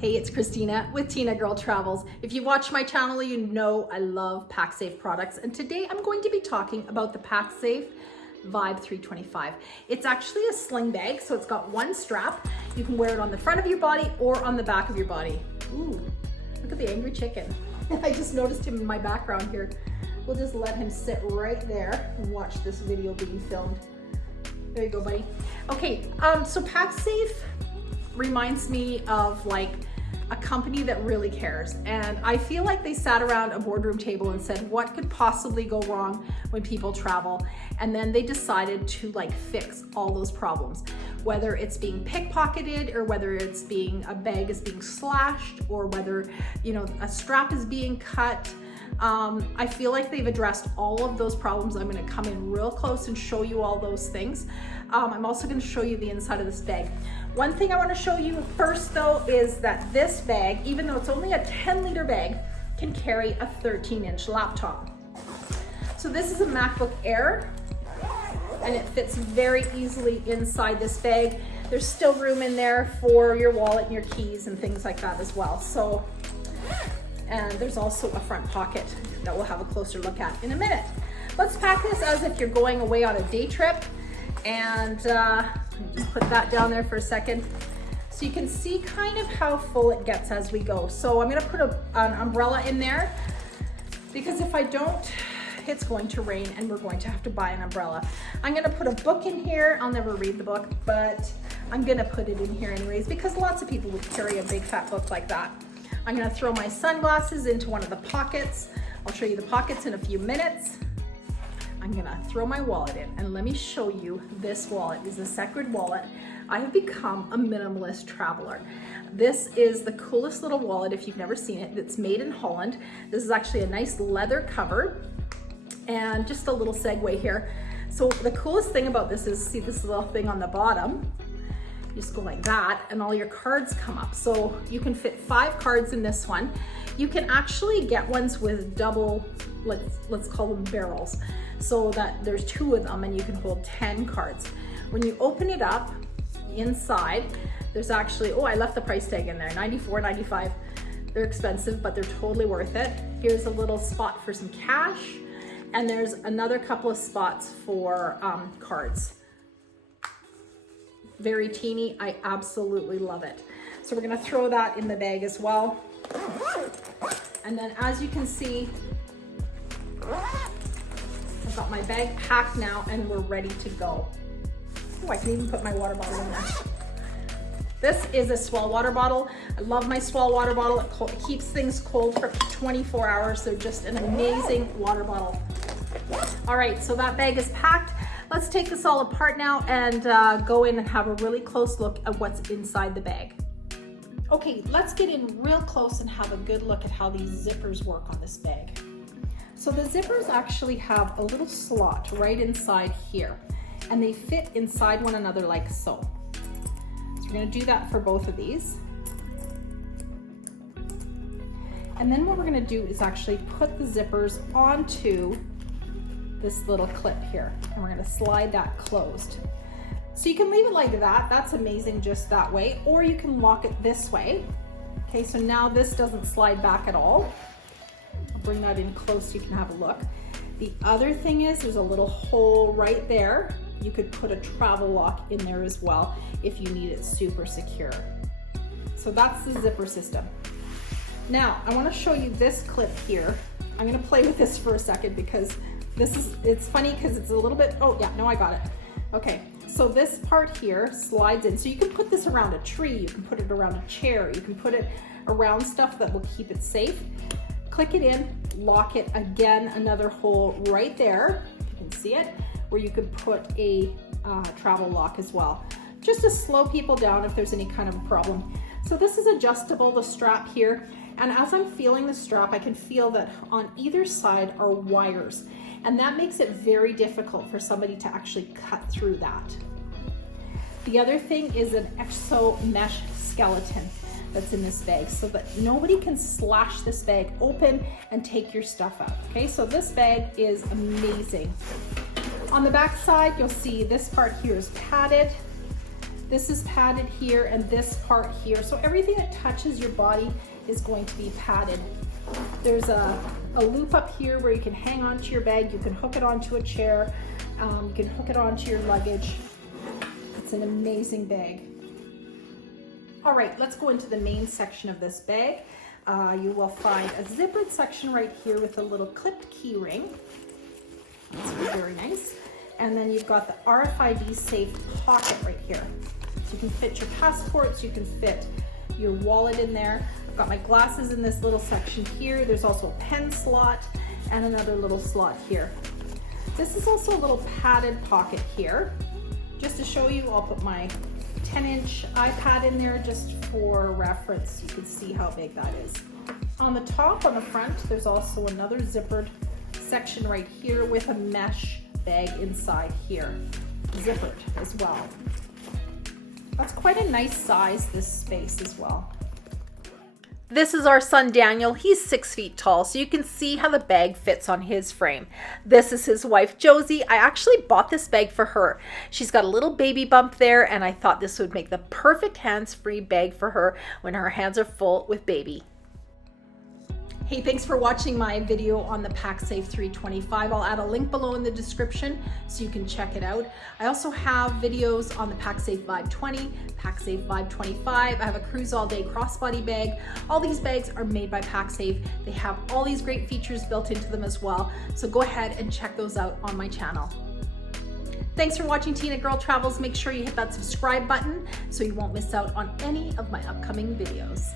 Hey, it's Christina with Tinagirl Travels. If you watch my channel, you know I love Pacsafe products, and today I'm going to be talking about the Pacsafe Vibe 325. It's actually a sling bag, so it's got one strap. You can wear it on the front of your body or on the back of your body. Ooh, look at the angry chicken. I just noticed him in my background here. We'll just let him sit right there and watch this video being filmed. There you go, buddy. Okay, so Pacsafe reminds me of like a company that really cares, and I feel like they sat around a boardroom table and said, what could possibly go wrong when people travel? And then they decided to like fix all those problems, whether it's being pickpocketed or whether it's being a bag is being slashed or whether, you know, a strap is being cut. I feel like they've addressed all of those problems. I'm going to come in real close and show you all those things. I'm also going to show you the inside of this bag. One thing I want to show you first though is that this bag, even though it's only a 10-liter bag, can carry a 13-inch laptop. So this is a MacBook Air and it fits very easily inside this bag. There's still room in there for your wallet and your keys and things like that as well. So, and there's also a front pocket that we'll have a closer look at in a minute. Let's pack this as if you're going away on a day trip. And just put that down there for a second. So you can see kind of how full it gets as we go. So I'm gonna put an umbrella in there because if I don't, it's going to rain and we're going to have to buy an umbrella. I'm gonna put a book in here. I'll never read the book, but I'm gonna put it in here anyways because lots of people would carry a big fat book like that. I'm gonna throw my sunglasses into one of the pockets. I'll show you the pockets in a few minutes. I'm gonna throw my wallet in and let me show you this wallet. It's a Sacred wallet. I have become a minimalist traveler. This is the coolest little wallet if you've never seen it. It's made in Holland. This is actually a nice leather cover and just a little segue here. So the coolest thing about this is, see this little thing on the bottom? You just go like that and all your cards come up. So you can fit 5 cards in this one. You can actually get ones with double, let's call them barrels, so that there's 2 of them and you can hold 10 cards. When you open it up, inside, there's actually, oh, I left the price tag in there, $94.95. They're expensive, but they're totally worth it. Here's a little spot for some cash, and there's another couple of spots for cards. Very teeny, I absolutely love it. So we're gonna throw that in the bag as well. And then as you can see, I've got my bag packed now and we're ready to go. Oh, I can even put my water bottle in there. This is a Swell water bottle. I love my Swell water bottle. It keeps things cold for 24 hours. They're just an amazing water bottle. All right, so that bag is packed. Let's take this all apart now and go in and have a really close look at what's inside the bag. Okay, let's get in real close and have a good look at how these zippers work on this bag. So the zippers actually have a little slot right inside here, and they fit inside one another like so. So we're gonna do that for both of these. And then what we're gonna do is actually put the zippers onto this little clip here, and we're gonna slide that closed. So you can leave it like that, that's amazing just that way, or you can lock it this way. Okay, so now this doesn't slide back at all. I'll bring that in close so you can have a look. The other thing is there's a little hole right there. You could put a travel lock in there as well if you need it super secure. So that's the zipper system. Now, I wanna show you this clip here. I'm gonna play with this for a second because it's funny because it's a little bit, oh yeah, no, I got it. Okay, so this part here slides in. So you can put this around a tree, you can put it around a chair, you can put it around stuff that will keep it safe. Click it in, lock it again, another hole right there, you can see it, where you could put a travel lock as well, just to slow people down if there's any kind of a problem. So this is adjustable, the strap here, and as I'm feeling the strap, I can feel that on either side are wires, and that makes it very difficult for somebody to actually cut through that. The other thing is an exo mesh skeleton that's in this bag so that nobody can slash this bag open and take your stuff out. Okay, so this bag is amazing. On the back side, you'll see this part here is padded. This is padded here and this part here. So everything that touches your body is going to be padded. There's a loop up here where you can hang onto your bag. You can hook it onto a chair. You can hook it onto your luggage. It's an amazing bag. All right, let's go into the main section of this bag. You will find a zippered section right here with a little clipped key ring. That's very nice. And then you've got the RFID safe pocket right here. So you can fit your passports, you can fit your wallet in there. I've got my glasses in this little section here. There's also a pen slot and another little slot here. This is also a little padded pocket here. Just to show you, I'll put my 10-inch iPad in there just for reference. You can see how big that is. On the top, on the front, there's also another zippered section right here with a mesh bag inside here, zippered as well. That's quite a nice size, this space as well. This is our son Daniel. He's 6 feet tall, so you can see how the bag fits on his frame. This is his wife Josie. I actually bought this bag for her. She's got a little baby bump there, and I thought this would make the perfect hands-free bag for her when her hands are full with baby. Hey, thanks for watching my video on the Pacsafe 325. I'll add a link below in the description so you can check it out. I also have videos on the Pacsafe Vibe 20, Pacsafe Vibe 25. I have a cruise all day crossbody bag. All these bags are made by Pacsafe. They have all these great features built into them as well. So go ahead and check those out on my channel. Thanks for watching Tinagirl Travels. Make sure you hit that subscribe button so you won't miss out on any of my upcoming videos.